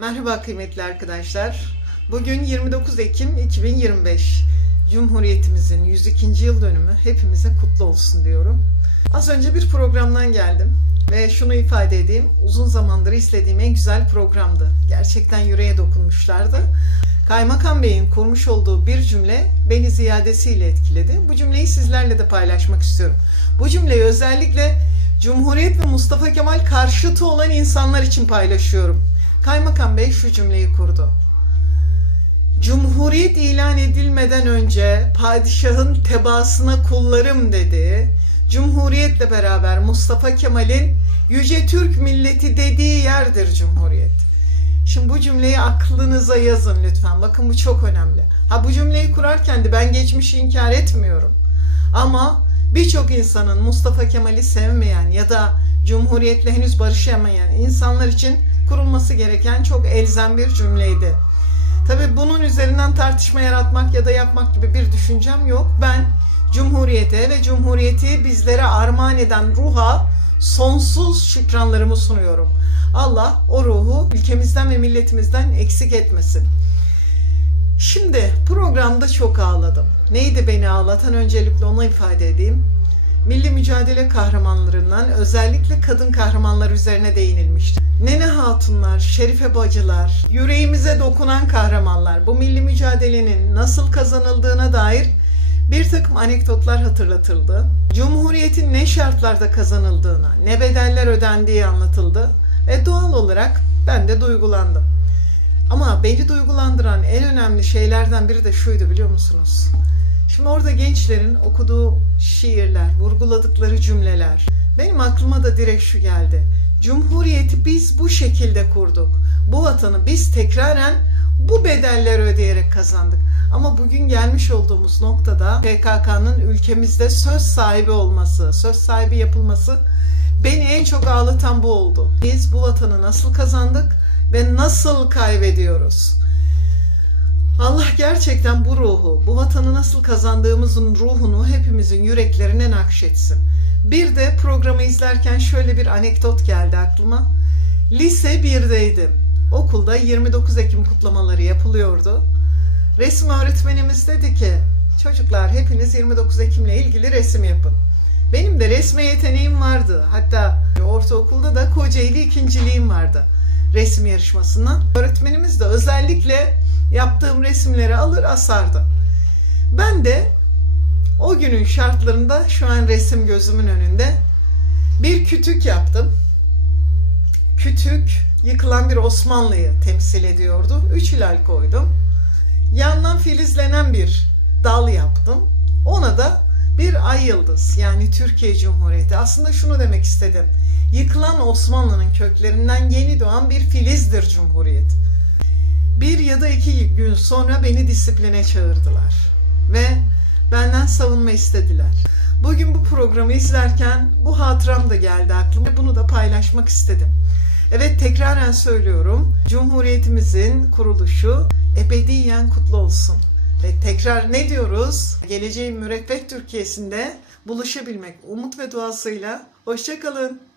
Merhaba kıymetli arkadaşlar. Bugün 29 Ekim 2025. Cumhuriyetimizin 102. yıl dönümü hepimize kutlu olsun diyorum. Az önce bir programdan geldim ve şunu ifade edeyim. Uzun zamandır izlediğim en güzel programdı. Gerçekten yüreğe dokunmuşlardı. Kaymakam Bey'in kurmuş olduğu bir cümle beni ziyadesiyle etkiledi. Bu cümleyi sizlerle de paylaşmak istiyorum. Bu cümleyi özellikle Cumhuriyet ve Mustafa Kemal karşıtı olan insanlar için paylaşıyorum. Kaymakam Bey şu cümleyi kurdu. Cumhuriyet ilan edilmeden önce padişahın tebaasına kullarım dedi. Cumhuriyetle beraber Mustafa Kemal'in Yüce Türk milleti dediği yerdir Cumhuriyet. Şimdi bu cümleyi aklınıza yazın lütfen. Bakın bu çok önemli. Ha bu cümleyi kurarken de ben geçmişi inkar etmiyorum. Ama birçok insanın Mustafa Kemal'i sevmeyen ya da Cumhuriyet'le henüz barışamayan insanlar için kurulması gereken çok elzem bir cümleydi. Tabi bunun üzerinden tartışma yaratmak ya da yapmak gibi bir düşüncem yok. Ben Cumhuriyete ve Cumhuriyeti bizlere armağan eden ruha sonsuz şükranlarımı sunuyorum. Allah o ruhu ülkemizden ve milletimizden eksik etmesin. Şimdi programda çok ağladım. Neydi beni ağlatan öncelikle onu ifade edeyim. Milli mücadele kahramanlarından özellikle kadın kahramanlar üzerine değinilmişti. Nene hatunlar, şerife bacılar, yüreğimize dokunan kahramanlar bu milli mücadelenin nasıl kazanıldığına dair bir takım anekdotlar hatırlatıldı. Cumhuriyetin ne şartlarda kazanıldığına, ne bedeller ödendiği anlatıldı. Ve doğal olarak ben de duygulandım. Ama beni duygulandıran en önemli şeylerden biri de şuydu biliyor musunuz? Şimdi orada gençlerin okuduğu şiirler, vurguladıkları cümleler. Benim aklıma da direkt şu geldi. Cumhuriyeti biz bu şekilde kurduk. Bu vatanı biz tekraren bu bedelleri ödeyerek kazandık. Ama bugün gelmiş olduğumuz noktada PKK'nın ülkemizde söz sahibi olması, söz sahibi yapılması beni en çok ağlatan bu oldu. Biz bu vatanı nasıl kazandık ve nasıl kaybediyoruz? Allah gerçekten bu ruhu, bu vatanı nasıl kazandığımızın ruhunu hepimizin yüreklerine nakşetsin. Bir de programı izlerken şöyle bir anekdot geldi aklıma. Lise 1'deydim. Okulda 29 Ekim kutlamaları yapılıyordu. Resim öğretmenimiz dedi ki, çocuklar hepiniz 29 Ekim'le ilgili resim yapın. Benim de resme yeteneğim vardı. Hatta ortaokulda da Kocaeli ikinciliğim vardı resim yarışmasından. Öğretmenimiz de özellikle yaptığım resimleri alır asardı. Ben de o günün şartlarında şu an resim gözümün önünde bir kütük yaptım. Kütük yıkılan bir Osmanlı'yı temsil ediyordu. Üç hilal koydum. Yandan filizlenen bir dal yaptım. Ona da bir ay yıldız yani Türkiye Cumhuriyeti. Aslında şunu demek istedim. Yıkılan Osmanlı'nın köklerinden yeni doğan bir filizdir Cumhuriyet. Bir ya da iki gün sonra beni disipline çağırdılar. Ve benden savunma istediler. Bugün bu programı izlerken bu hatıram da geldi aklıma. Bunu da paylaşmak istedim. Evet tekraren söylüyorum. Cumhuriyetimizin kuruluşu ebediyen kutlu olsun. Ve tekrar ne diyoruz? Geleceğin müreffeh Türkiye'sinde buluşabilmek umut ve duasıyla. Hoşçakalın.